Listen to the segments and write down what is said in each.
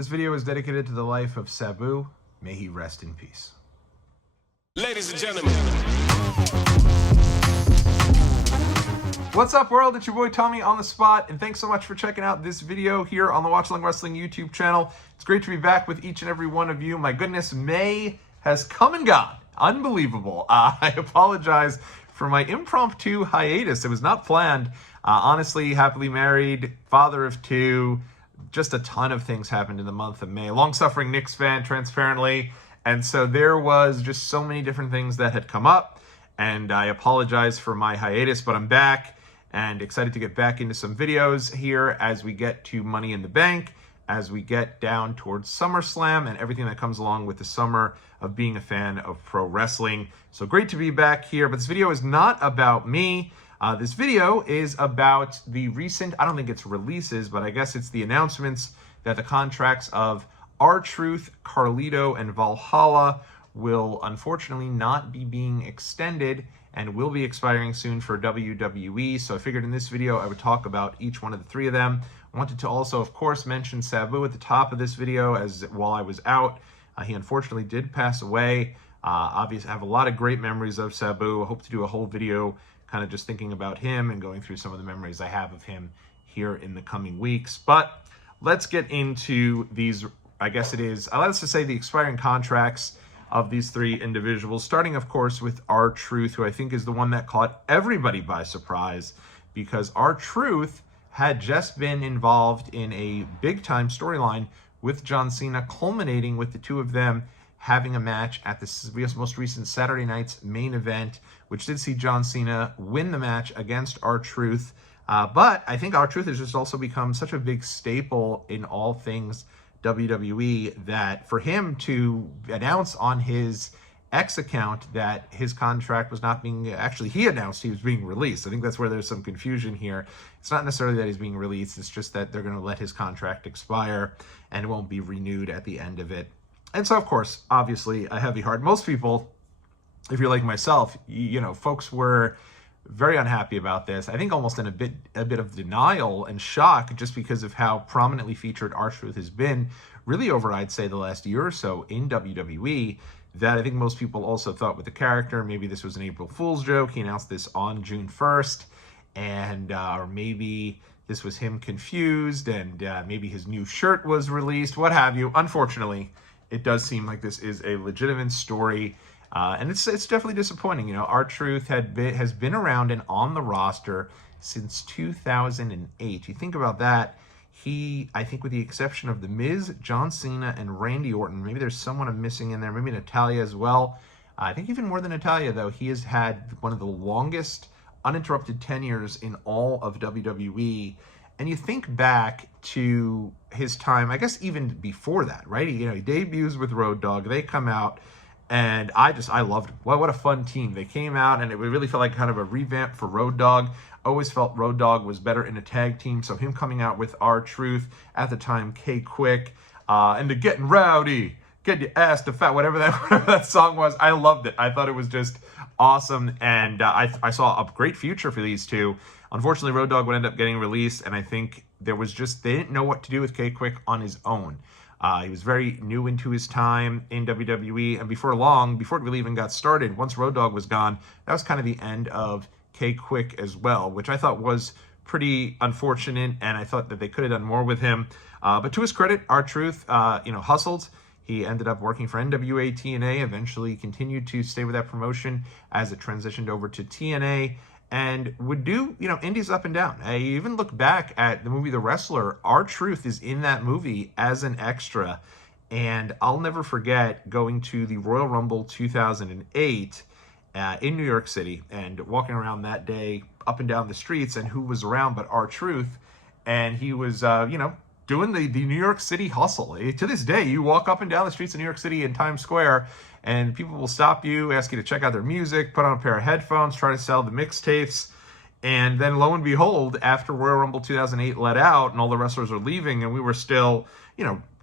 This video is dedicated to the life of Sabu. May he rest in peace. Ladies and gentlemen. What's up, world? It's your boy Tommy on the spot, and thanks so much for checking out this video here on the Watch Along Wrestling YouTube channel. It's great to be back with each and every one of you. My goodness, May has come and gone. Unbelievable. I apologize for my impromptu hiatus. It was not planned. Honestly, happily married, father of two. Just a ton of things happened in the month of May. Long-suffering Knicks fan, transparently. And so there was just so many different things that had come up. And I apologize for my hiatus, but I'm back and excited to get back into some videos here as we get to Money in the Bank, as we get down towards SummerSlam and everything that comes along with the summer of being a fan of pro wrestling. So great to be back here, but this video is not about me. This video is about the recent, I don't think it's releases, but I guess it's the announcements that the contracts of R-Truth, Carlito, and Valhalla will unfortunately not be being extended and will be expiring soon for WWE. So I figured in this video I would talk about each one of the three of them. I wanted to also, of course, mention Sabu at the top of this video, as while I was out, he unfortunately did pass away. Obviously, I have a lot of great memories of Sabu. I hope to do a whole video kind of just thinking about him and going through some of the memories I have of him here in the coming weeks. But let's get into these, I guess it is, let's just say the expiring contracts of these three individuals, starting, of course, with R-Truth, who I think is the one that caught everybody by surprise, because R-Truth had just been involved in a big-time storyline with John Cena, culminating with the two of them having a match at the most recent Saturday night's main event, which did see John Cena win the match against R-Truth. But I think R-Truth has just also become such a big staple in all things WWE that for him to announce on his X account that his contract was not being, actually he announced he was being released. I think that's where there's some confusion here. It's not necessarily that he's being released, it's just that they're going to let his contract expire and it won't be renewed at the end of it. And so, of course, obviously a heavy heart. Most people, if you're like myself, you know, folks were very unhappy about this. I think almost in a bit of denial and shock, just because of how prominently featured R-Truth has been really over, I'd say, the last year or so in WWE, that I think most people also thought with the character, maybe this was an April Fool's joke. He announced this on June 1st, and or maybe this was him confused, and maybe his new shirt was released, what have you. Unfortunately, it does seem like this is a legitimate story. And it's definitely disappointing. You know, R-Truth has been around and on the roster since 2008. You think about that. I think with the exception of The Miz, John Cena, and Randy Orton, maybe there's someone I'm missing in there, maybe Natalya as well. I think even more than Natalya, though, he has had one of the longest uninterrupted tenures in all of WWE. And you think back to his time, I guess even before that, right? You know, he debuts with Road Dogg. They come out. And I loved them. What a fun team. They came out, and it really felt like kind of a revamp for Road Dogg. Always felt Road Dogg was better in a tag team, so him coming out with R-Truth, at the time, K-Quick, and the Getting Rowdy, Get Your Ass to Fat, whatever that song was, I loved it. I thought it was just awesome, and I saw a great future for these two. Unfortunately, Road Dogg would end up getting released, and I think they didn't know what to do with K-Quick on his own. He was very new into his time in WWE, and before long, before it really even got started, once Road Dogg was gone, that was kind of the end of K-Quick as well, which I thought was pretty unfortunate, and I thought that they could have done more with him. But to his credit, R-Truth, hustled. He ended up working for NWA TNA, eventually continued to stay with that promotion as it transitioned over to TNA, and would do, indies up and down. I even look back at the movie The Wrestler. R-Truth is in that movie as an extra, and I'll never forget going to the Royal Rumble 2008 in New York City and walking around that day up and down the streets, and who was around but R-Truth, and he was, doing the New York City hustle. To this day, you walk up and down the streets of New York City in Times Square, and people will stop you, ask you to check out their music, put on a pair of headphones, try to sell the mixtapes, and then lo and behold, after Royal Rumble 2008 let out and all the wrestlers were leaving, and we were still,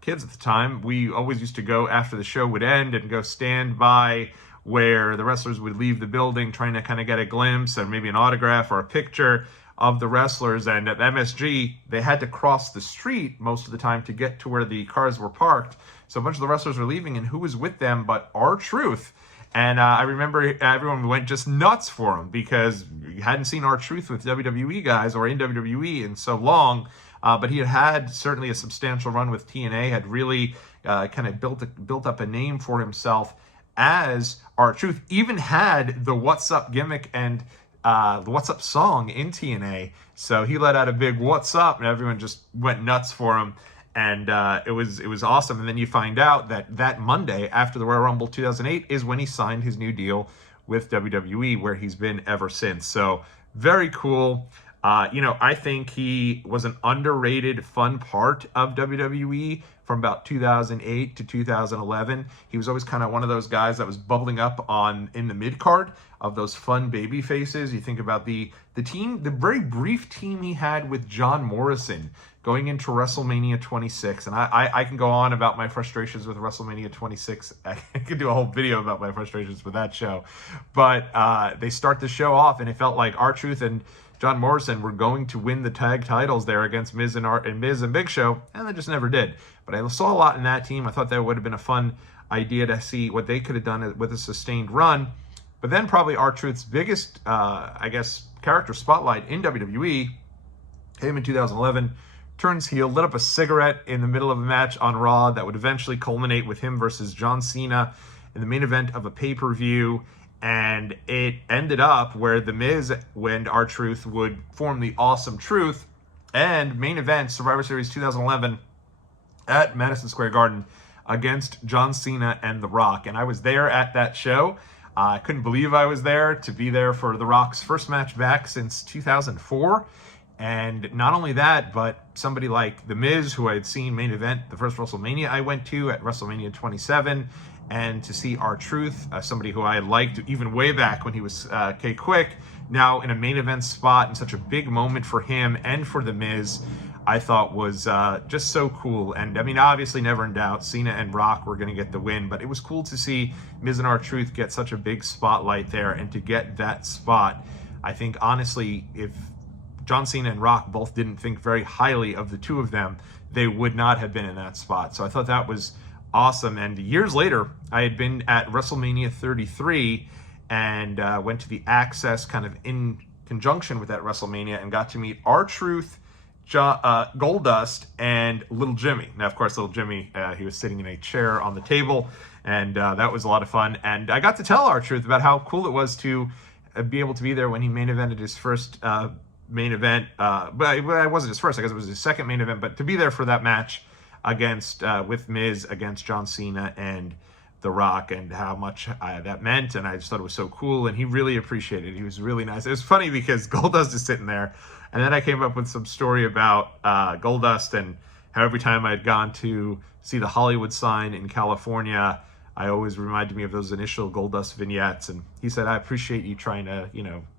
kids at the time, we always used to go after the show would end and go stand by where the wrestlers would leave the building, trying to kind of get a glimpse or maybe an autograph or a picture. of the wrestlers. And at MSG, they had to cross the street most of the time to get to where the cars were parked. So a bunch of the wrestlers were leaving, and who was with them but R-Truth. And I remember everyone went just nuts for him because you hadn't seen R-Truth with WWE guys or in WWE in so long. But he had certainly a substantial run with TNA, had really kind of built up a name for himself as R-Truth, even had the What's Up gimmick and the What's Up song in TNA. So he let out a big What's Up, and everyone just went nuts for him. And it was awesome. And then you find out that Monday after the Royal Rumble 2008 is when he signed his new deal with WWE, where he's been ever since. So very cool. I think he was an underrated, fun part of WWE from about 2008 to 2011. He was always kind of one of those guys that was bubbling up in the mid-card of those fun baby faces. You think about the team, the very brief team he had with John Morrison going into WrestleMania 26. And I can go on about my frustrations with WrestleMania 26. I could do a whole video about my frustrations with that show. But they start the show off, and it felt like R-Truth and John Morrison were going to win the tag titles there against Miz and Big Show, and they just never did. But I saw a lot in that team. I thought that would have been a fun idea to see what they could have done with a sustained run. But then probably R-Truth's biggest, character spotlight in WWE, him in 2011, turns heel, lit up a cigarette in the middle of a match on Raw that would eventually culminate with him versus John Cena in the main event of a pay-per-view. And it ended up where The Miz and R-Truth would form the Awesome Truth and main event Survivor Series 2011 at Madison Square Garden against John Cena and The Rock. And I was there at that show. I couldn't believe I was there to be there for The Rock's first match back since 2004. And not only that, but somebody like The Miz, who I had seen main event the first WrestleMania I went to at WrestleMania 27, and to see R-Truth, somebody who I had liked even way back when he was K-Quick, now in a main event spot, and such a big moment for him and for The Miz, I thought was just so cool. And I mean, obviously never in doubt, Cena and Rock were going to get the win, but it was cool to see Miz and R-Truth get such a big spotlight there, and to get that spot. I think, honestly, if John Cena and Rock both didn't think very highly of the two of them, they would not have been in that spot. So I thought that was awesome. And years later, I had been at WrestleMania 33 and went to the Access kind of in conjunction with that WrestleMania, and got to meet R-Truth, Goldust, and Little Jimmy. Now, of course, Little Jimmy, he was sitting in a chair on the table, and that was a lot of fun. And I got to tell R-Truth about how cool it was to be able to be there when he main evented his first main event. But it wasn't his first, I guess it was his second main event, but to be there for that match against with Miz against John Cena and The Rock, and how much that meant. And I just thought it was so cool, and he really appreciated it. He was really nice. It was funny because Goldust is sitting there, and then I came up with some story about Goldust and how every time I had gone to see the Hollywood sign in California, I always reminded me of those initial Goldust vignettes. And he said, I appreciate you trying to,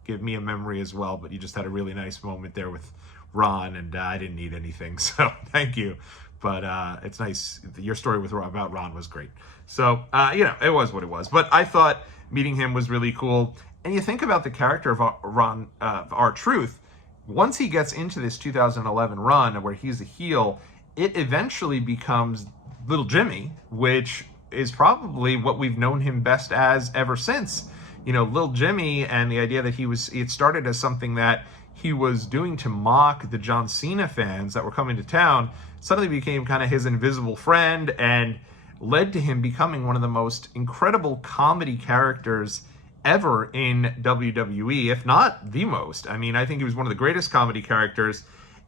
give me a memory as well, but you just had a really nice moment there with Ron, and I didn't need anything, so thank you. But it's nice. Your story about Ron was great. So, it was what it was. But I thought meeting him was really cool. And you think about the character of R-Truth, once he gets into this 2011 run where he's a heel, it eventually becomes Little Jimmy, which is probably what we've known him best as ever since. Little Jimmy, and the idea that it started as something that he was doing to mock the John Cena fans that were coming to town, suddenly became kind of his invisible friend, and led to him becoming one of the most incredible comedy characters ever in WWE, if not the most. I mean, I think he was one of the greatest comedy characters,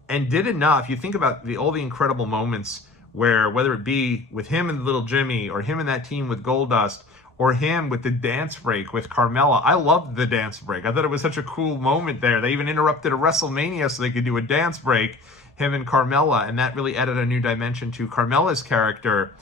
and did enough. You think about all the incredible moments where, whether it be with him and Little Jimmy, or him and that team with Goldust, or him with the dance break with Carmella. I loved the dance break. I thought it was such a cool moment there. They even interrupted a WrestleMania so they could do a dance break, him and Carmella, and that really added a new dimension to Carmella's character.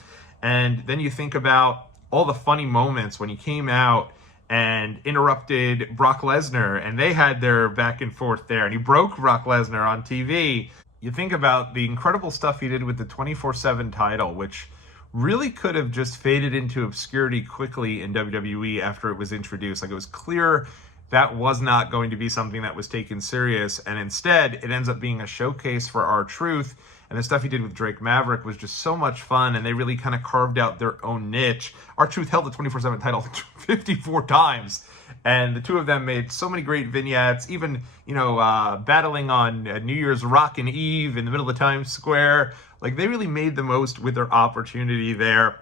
And then you think about all the funny moments when he came out and interrupted Brock Lesnar, and they had their back and forth there, and he broke Brock Lesnar on TV. You think about the incredible stuff he did with the 24/7 title, which really could have just faded into obscurity quickly in WWE after it was introduced. Like, it was clear that was not going to be something that was taken serious, and instead it ends up being a showcase for R-Truth. And the stuff he did with Drake Maverick was just so much fun, and they really kind of carved out their own niche. R-Truth held the 24/7 title 54 times, and the two of them made so many great vignettes, even, you know, battling on New Year's Rockin' Eve in the middle of Times Square. Like, they really made the most with their opportunity there.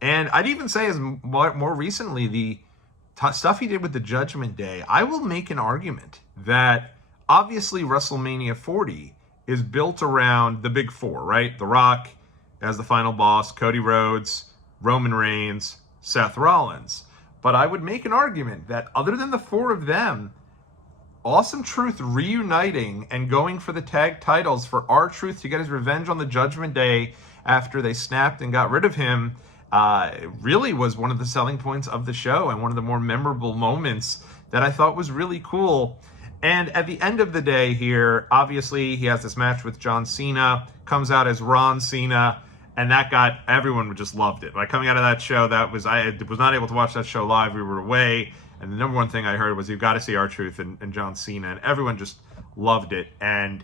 And I'd even say, as more recently, the stuff he did with the Judgment Day, I will make an argument that obviously WrestleMania 40 is built around the big four, right? The Rock as the final boss, Cody Rhodes, Roman Reigns, Seth Rollins. But I would make an argument that other than the four of them, Awesome Truth reuniting and going for the tag titles for R-Truth to get his revenge on the Judgment Day after they snapped and got rid of him, really was one of the selling points of the show and one of the more memorable moments that I thought was really cool. And at the end of the day here, obviously he has this match with John Cena, comes out as Ron Cena, and that got, everyone just loved it. Like, coming out of that show, I was not able to watch that show live, we were away, and the number one thing I heard was, you've got to see R-Truth and John Cena, and everyone just loved it. And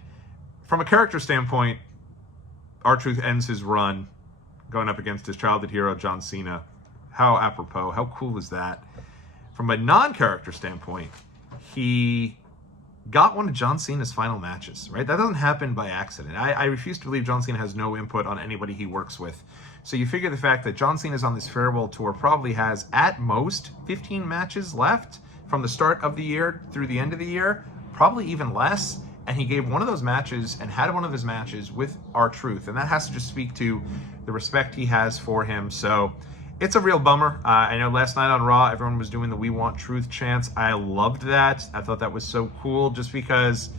from a character standpoint, R-Truth ends his run going up against his childhood hero, John Cena. How apropos, how cool is that? From a non-character standpoint, he got one of John Cena's final matches, right? That doesn't happen by accident. I refuse to believe John Cena has no input on anybody he works with. So you figure the fact that John Cena's on this farewell tour probably has, at most, 15 matches left from the start of the year through the end of the year, probably even less, and he gave one of those matches and had one of his matches with R-Truth, and that has to just speak to the respect he has for him. So it's a real bummer. I know last night on Raw, everyone was doing the "We Want Truth" chants. I loved that. I thought that was so cool, just because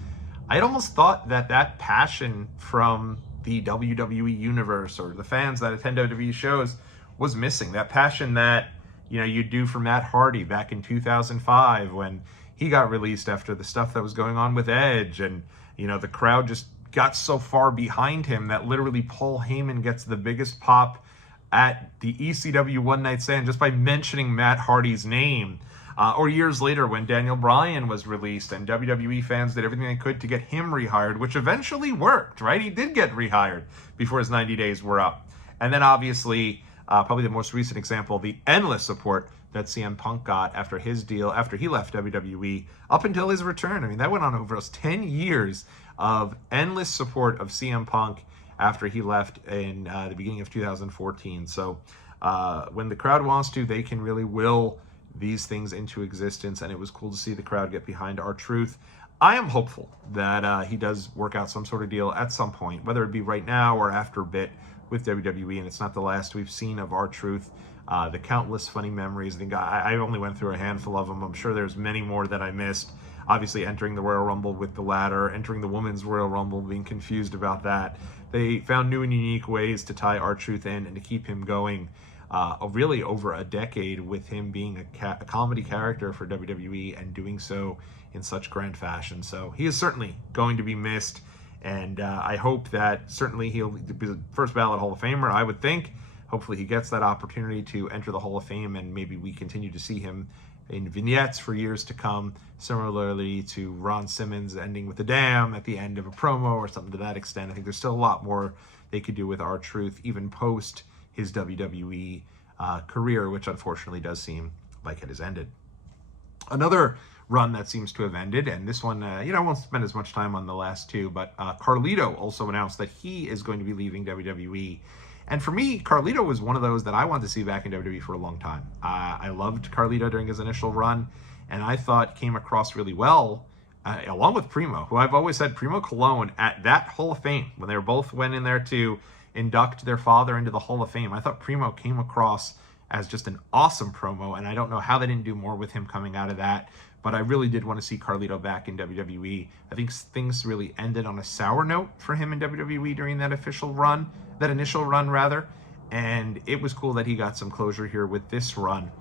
I'd almost thought that passion from the WWE universe or the fans that attend WWE shows was missing. That passion that, you know, you do for Matt Hardy back in 2005 when he got released after the stuff that was going on with Edge, and, you know, the crowd just got so far behind him that literally Paul Heyman gets the biggest pop at the ECW One Night Stand just by mentioning Matt Hardy's name. Or years later when Daniel Bryan was released and WWE fans did everything they could to get him rehired, which eventually worked, right? He did get rehired before his 90 days were up. And then obviously, probably the most recent example, the endless support that CM Punk got after his deal, after he left WWE, up until his return. I mean, that went on over 10 years of endless support of CM Punk after he left in the beginning of 2014. So when the crowd wants to, they can really will these things into existence, and it was cool to see the crowd get behind R-Truth. I am hopeful that he does work out some sort of deal at some point, whether it be right now or after a bit with WWE, and it's not the last we've seen of R-Truth. The countless funny memories. I think I only went through a handful of them. I'm sure there's many more that I missed. Obviously entering the Royal Rumble with the ladder, entering the Women's Royal Rumble, being confused about that. They found new and unique ways to tie R-Truth in and to keep him going really over a decade, with him being a comedy character for WWE and doing so in such grand fashion. So he is certainly going to be missed, and I hope that certainly he'll be the first ballot Hall of Famer, I would think. Hopefully he gets that opportunity to enter the Hall of Fame, and maybe we continue to see him in vignettes for years to come, similarly to Ron Simmons ending with the "damn" at the end of a promo or something to that extent. I think there's still a lot more they could do with R-Truth, even post his WWE career, which unfortunately does seem like it has ended. Another run that seems to have ended, and this one, I won't spend as much time on the last two, but Carlito also announced that he is going to be leaving WWE. And for me, Carlito was one of those that I wanted to see back in WWE for a long time. I loved Carlito during his initial run, and I thought came across really well, along with Primo, who I've always said, Primo Cologne at that Hall of Fame, when they were both went in there to induct their father into the Hall of Fame. I thought Primo came across as just an awesome promo, and I don't know how they didn't do more with him coming out of that, but I really did want to see Carlito back in WWE. I think things really ended on a sour note for him in WWE during that initial run rather, and it was cool that he got some closure here with this run.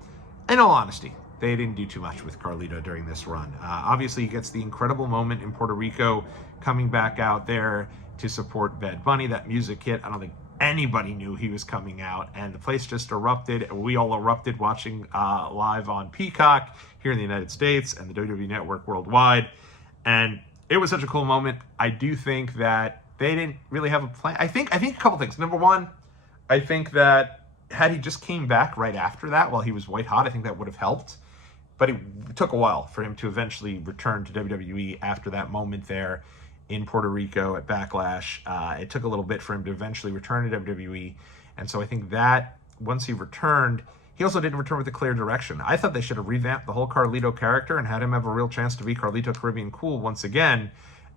In all honesty, they didn't do too much with Carlito during this run. Obviously, he gets the incredible moment in Puerto Rico, coming back out there to support Bad Bunny. That music hit. I don't think anybody knew he was coming out, and the place just erupted. We all erupted watching live on Peacock here in the United States and the WWE Network worldwide, and it was such a cool moment. I do think that they didn't really have a plan. I think a couple things. Number one, I think that had he just came back right after that while he was white hot, I think that would have helped. But it took a while for him to eventually return to WWE after that moment there in Puerto Rico at Backlash. It took a little bit for him to eventually return to WWE. And so I think that once he returned, he also didn't return with a clear direction. I thought they should have revamped the whole Carlito character and had him have a real chance to be Carlito Caribbean Cool once again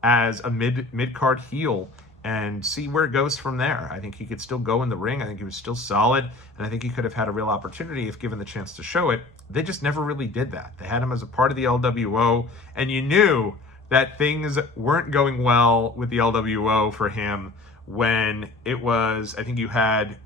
as a mid-card heel and see where it goes from there. I think he could still go in the ring. I think he was still solid, and I think he could have had a real opportunity if given the chance to show it. They just never really did that. They had him as a part of the LWO, and you knew that things weren't going well with the LWO for him when it was, I think you had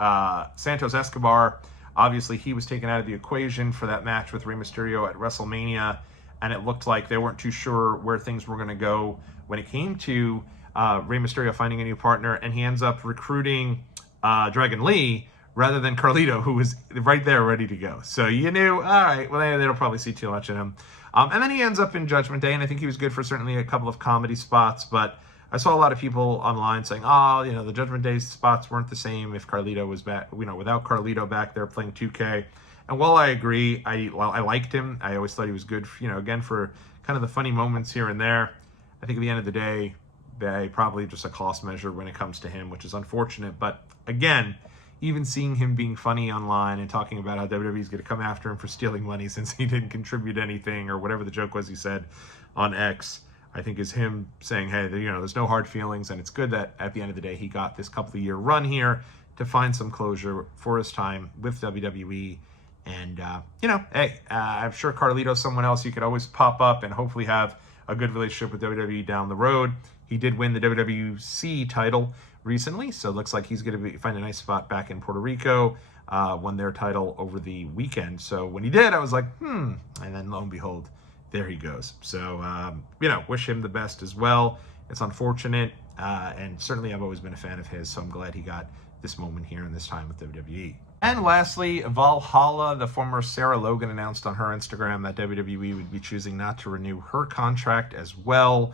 Santos Escobar. Obviously, he was taken out of the equation for that match with Rey Mysterio at WrestleMania, and it looked like they weren't too sure where things were going to go when it came to Rey Mysterio finding a new partner, and he ends up recruiting Dragon Lee rather than Carlito, who was right there ready to go. So you knew, all right, well, they don't probably see too much in him. And then he ends up in Judgment Day, and I think he was good for certainly a couple of comedy spots, but I saw a lot of people online saying, oh, you know, the Judgment Day spots weren't the same if Carlito was back, you know, without Carlito back there playing 2K. And while I agree, I liked him. I always thought he was good, you know, again, for kind of the funny moments here and there. I think at the end of the day, they probably just a cost measure when it comes to him, which is unfortunate. But again, even seeing him being funny online and talking about how WWE is going to come after him for stealing money since he didn't contribute anything or whatever the joke was he said on X, I think is him saying, hey, you know, there's no hard feelings. And it's good that at the end of the day, he got this couple of year run here to find some closure for his time with WWE. And, you know, hey, I'm sure Carlito's someone else you could always pop up and hopefully have a good relationship with WWE down the road. He did win the WWC title recently, so it looks like he's going to find a nice spot back in Puerto Rico, won their title over the weekend. So when he did, I was like, and then lo and behold, there he goes. So, you know, wish him the best as well. It's unfortunate, and certainly I've always been a fan of his, so I'm glad he got this moment here and this time with WWE. And lastly, Valhalla, the former Sarah Logan, announced on her Instagram that WWE would be choosing not to renew her contract as well.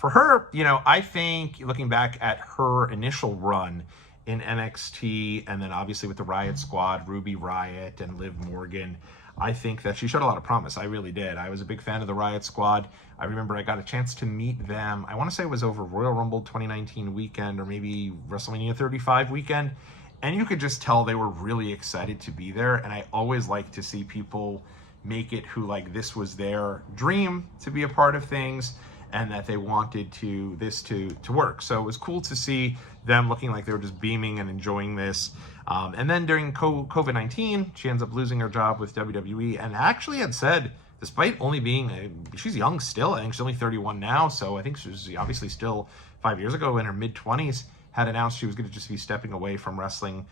For her, you know, I think looking back at her initial run in NXT and then obviously with the Riot Squad, Ruby Riot and Liv Morgan, I think that she showed a lot of promise. I really did. I was a big fan of the Riot Squad. I remember I got a chance to meet them. I want to say it was over Royal Rumble 2019 weekend or maybe WrestleMania 35 weekend. And you could just tell they were really excited to be there. And I always like to see people make it who, like, this was their dream to be a part of things and that they wanted this to work. So it was cool to see them looking like they were just beaming and enjoying this. And then during COVID-19, she ends up losing her job with WWE and actually had said, despite only being, she's young still, I think she's only 31 now, so I think she was obviously still 5 years ago in her mid-20s, had announced she was going to just be stepping away from wrestling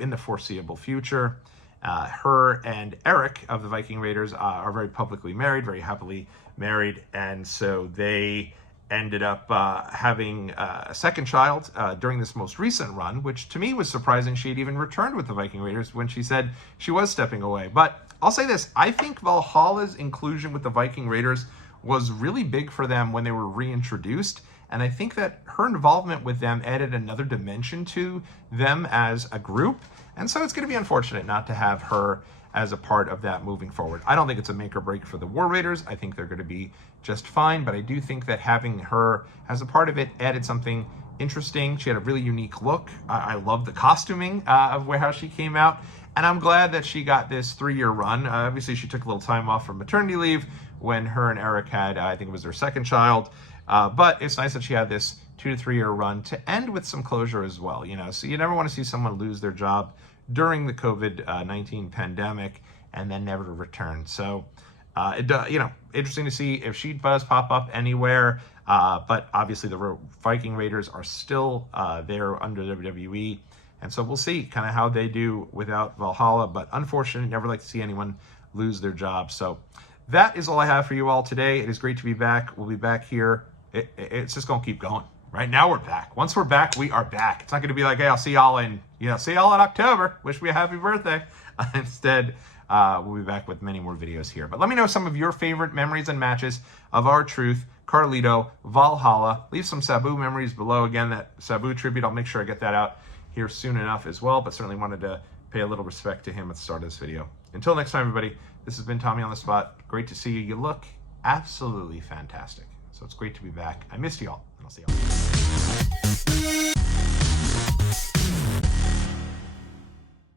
in the foreseeable future. Her and Eric of the Viking Raiders are very publicly married, very happily married, and so they ended up having a second child during this most recent run, which to me was surprising. She had even returned with the Viking Raiders when she said she was stepping away. But I'll say this, I think Valhalla's inclusion with the Viking Raiders was really big for them when they were reintroduced. And I think that her involvement with them added another dimension to them as a group. And so it's going to be unfortunate not to have her as a part of that moving forward. I don't think it's a make or break for the War Raiders. I think they're going to be just fine. But I do think that having her as a part of it added something interesting. She had a really unique look. I love the costuming of how she came out. And I'm glad that she got this 3-year run. Obviously, she took a little time off from maternity leave when her and Eric had, I think it was their second child. But it's nice that she had this 2 to 3 year run to end with some closure as well. You know, so you never want to see someone lose their job during the COVID-19 pandemic and then never return. So, you know, interesting to see if she does pop up anywhere. But obviously the Viking Raiders are still there under WWE. And so we'll see kind of how they do without Valhalla. But unfortunately, never like to see anyone lose their job. So that is all I have for you all today. It is great to be back. We'll be back here. It's just going to keep going. Right now we're back. Once we're back, we are back. It's not going to be like, hey, I'll see y'all in, see y'all in October. Wish me a happy birthday. Instead, we'll be back with many more videos here. But let me know some of your favorite memories and matches of R-Truth, Carlito, Valhalla. Leave some Sabu memories below. Again, that Sabu tribute, I'll make sure I get that out here soon enough as well, but certainly wanted to pay a little respect to him at the start of this video. Until next time, everybody, this has been Tommy on the Spot. Great to see you. You look absolutely fantastic. So it's great to be back. I missed y'all, and I'll see y'all.